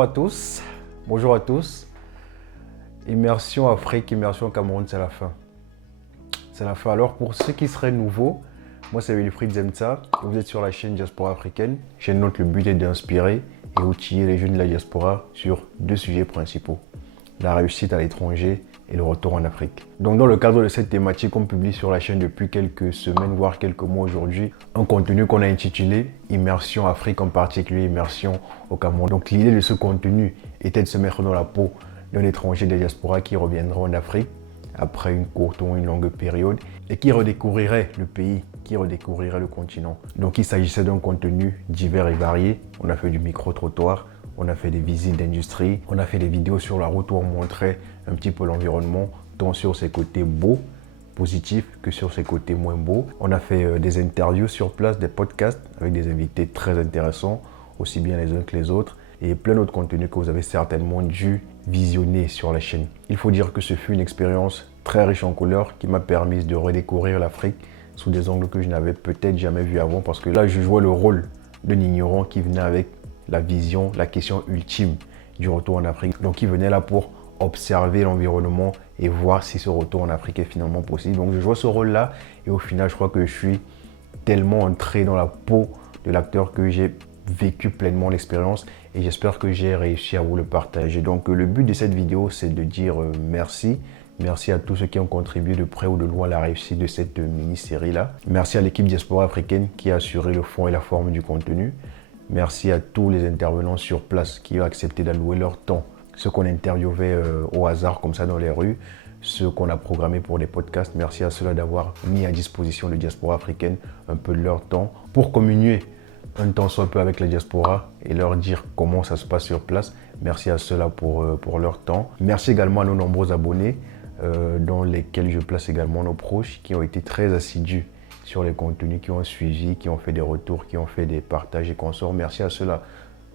Bonjour à tous, bonjour à tous. Immersion Afrique, immersion Cameroun, c'est la fin. C'est la fin. Alors pour ceux qui seraient nouveaux, moi c'est Wilfried Zemza et vous êtes sur la chaîne Diaspora Africaine. Chaîne dont le but est d'inspirer et outiller les jeunes de la diaspora sur deux sujets principaux. La réussite à l'étranger et le retour en Afrique. Donc dans le cadre de cette thématique, on publie sur la chaîne depuis quelques semaines, voire quelques mois aujourd'hui, un contenu qu'on a intitulé Immersion Afrique, en particulier Immersion au Cameroun. Donc l'idée de ce contenu était de se mettre dans la peau d'un étranger de la diaspora qui reviendra en Afrique après une courte ou une longue période et qui redécouvrirait le pays, qui redécouvrirait le continent. Donc il s'agissait d'un contenu divers et varié. On a fait du micro-trottoir, on a fait des visites d'industrie, on a fait des vidéos sur la route où on montrait un petit peu l'environnement, tant sur ses côtés beaux, positifs, que sur ses côtés moins beaux. On a fait des interviews sur place, des podcasts avec des invités très intéressants, aussi bien les uns que les autres, et plein d'autres contenus que vous avez certainement dû visionner sur la chaîne. Il faut dire que ce fut une expérience très riche en couleurs qui m'a permis de redécouvrir l'Afrique sous des angles que je n'avais peut-être jamais vus avant, parce que là, je jouais le rôle d'un ignorant qui venait avec la vision, la question ultime du retour en Afrique. Donc, il venait là pour observer l'environnement et voir si ce retour en Afrique est finalement possible. Donc, je jouais ce rôle-là et au final, je crois que je suis tellement entré dans la peau de l'acteur que j'ai vécu pleinement l'expérience et j'espère que j'ai réussi à vous le partager. Donc, le but de cette vidéo, c'est de dire merci. Merci à tous ceux qui ont contribué de près ou de loin à la réussite de cette mini-série-là. Merci à l'équipe Diaspora Africaine qui a assuré le fond et la forme du contenu. Merci à tous les intervenants sur place qui ont accepté d'allouer leur temps. Ceux qu'on interviewait au hasard comme ça dans les rues, ceux qu'on a programmés pour des podcasts. Merci à ceux-là d'avoir mis à disposition de Diaspora Africaine un peu de leur temps pour communier un temps soit peu avec la diaspora et leur dire comment ça se passe sur place. Merci à ceux-là pour leur temps. Merci également à nos nombreux abonnés dans lesquels je place également nos proches qui ont été très assidus sur les contenus, qui ont suivi, qui ont fait des retours, qui ont fait des partages et consorts. Merci à ceux-là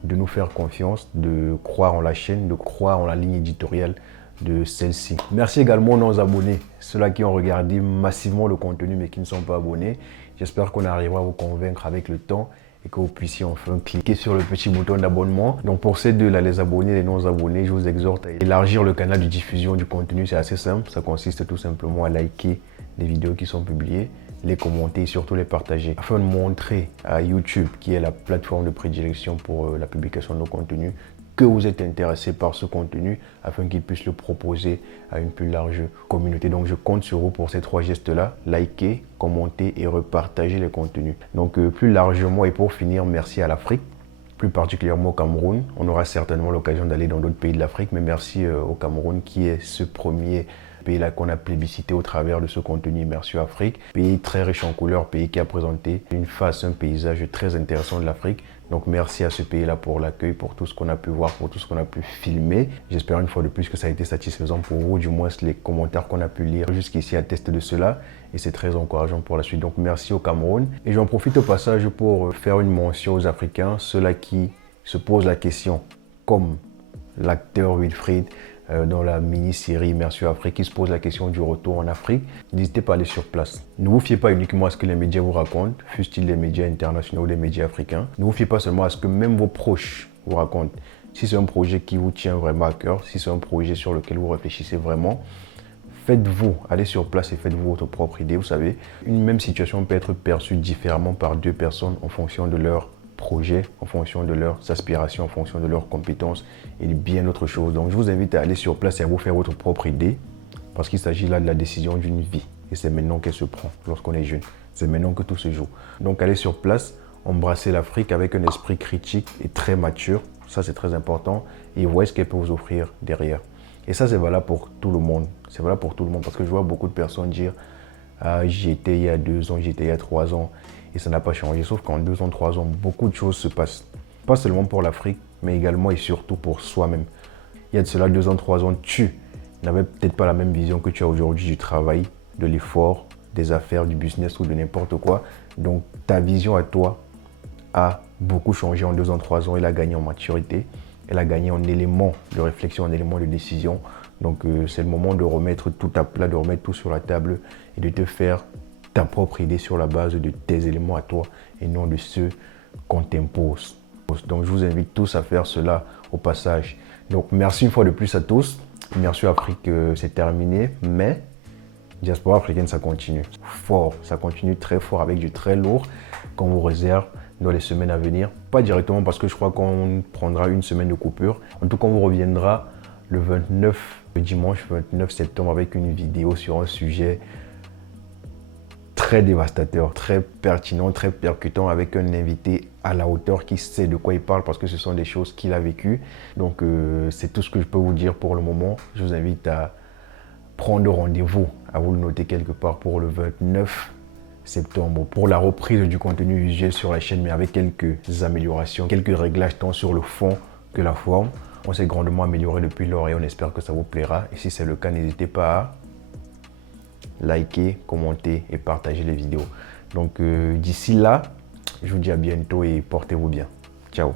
de nous faire confiance, de croire en la chaîne, de croire en la ligne éditoriale de celle-ci. Merci également aux non-abonnés, ceux-là qui ont regardé massivement le contenu mais qui ne sont pas abonnés. J'espère qu'on arrivera à vous convaincre avec le temps et que vous puissiez enfin cliquer sur le petit bouton d'abonnement. Donc pour ces deux-là, les abonnés et les non-abonnés, je vous exhorte à élargir le canal de diffusion du contenu. C'est assez simple, ça consiste tout simplement à liker les vidéos qui sont publiées, les commenter et surtout les partager afin de montrer à YouTube, qui est la plateforme de prédilection pour la publication de nos contenus, que vous êtes intéressé par ce contenu afin qu'il puisse le proposer à une plus large communauté. Donc je compte sur vous pour ces trois gestes-là: liker, commenter et repartager les contenus. Donc plus largement et pour finir, merci à l'Afrique, plus particulièrement au Cameroun. On aura certainement l'occasion d'aller dans d'autres pays de l'Afrique, mais merci au Cameroun qui est ce premier pays-là qu'on a plébiscité au travers de ce contenu Immersion Afrique. Pays très riche en couleurs, pays qui a présenté une face, un paysage très intéressant de l'Afrique. Donc merci à ce pays-là pour l'accueil, pour tout ce qu'on a pu voir, pour tout ce qu'on a pu filmer. J'espère une fois de plus que ça a été satisfaisant pour vous, du moins les commentaires qu'on a pu lire jusqu'ici attestent de cela et c'est très encourageant pour la suite. Donc merci au Cameroun. Et j'en profite au passage pour faire une mention aux Africains, ceux-là qui se posent la question, comme l'acteur Wilfried, dans la mini-série Immersion Afrique, qui se pose la question du retour en Afrique. N'hésitez pas à aller sur place. Ne vous fiez pas uniquement à ce que les médias vous racontent, fussent-ils des médias internationaux ou des médias africains. Ne vous fiez pas seulement à ce que même vos proches vous racontent. Si c'est un projet qui vous tient vraiment à cœur, si c'est un projet sur lequel vous réfléchissez vraiment, faites-vous, allez sur place et faites-vous votre propre idée. Vous savez, une même situation peut être perçue différemment par deux personnes en fonction de leur projet, en fonction de leurs aspirations, en fonction de leurs compétences et bien d'autres choses. Donc je vous invite à aller sur place et à vous faire votre propre idée parce qu'il s'agit là de la décision d'une vie et c'est maintenant qu'elle se prend lorsqu'on est jeune. C'est maintenant que tout se joue. Donc allez sur place, embrassez l'Afrique avec un esprit critique et très mature. Ça c'est très important et voyez ce qu'elle peut vous offrir derrière. Et ça c'est valable pour tout le monde. C'est valable pour tout le monde parce que je vois beaucoup de personnes dire ah, j'y étais il y a 2 ans, j'y étais il y a 3 ans. Et ça n'a pas changé, sauf qu'en 2 ans, 3 ans, beaucoup de choses se passent. Pas seulement pour l'Afrique, mais également et surtout pour soi-même. Il y a de cela 2 ans, 3 ans, tu n'avais peut-être pas la même vision que tu as aujourd'hui du travail, de l'effort, des affaires, du business ou de n'importe quoi. Donc ta vision à toi a beaucoup changé en 2 ans, 3 ans. Elle a gagné en maturité, elle a gagné en éléments de réflexion, en éléments de décision. Donc c'est le moment de remettre tout à plat, de remettre tout sur la table et de te faire ta propre idée sur la base de tes éléments à toi et non de ceux qu'on t'impose. Donc je vous invite tous à faire cela au passage. Donc merci une fois de plus à tous. Merci Afrique, c'est terminé, mais diaspora africaine, ça continue fort, ça continue très fort avec du très lourd qu'on vous réserve dans les semaines à venir. Pas directement parce que je crois qu'on prendra une semaine de coupure. En tout cas, on vous reviendra le 29, le dimanche 29 septembre avec une vidéo sur un sujet très dévastateur, très pertinent, très percutant avec un invité à la hauteur qui sait de quoi il parle parce que ce sont des choses qu'il a vécues. Donc c'est tout ce que je peux vous dire pour le moment. Je vous invite à prendre rendez-vous, à vous le noter quelque part pour le 29 septembre pour la reprise du contenu visuel sur la chaîne mais avec quelques améliorations, quelques réglages tant sur le fond que la forme. On s'est grandement amélioré depuis lors et on espère que ça vous plaira. Et si c'est le cas, n'hésitez pas à liker, commenter et partager les vidéos. Donc d'ici là, je vous dis à bientôt et portez-vous bien. Ciao.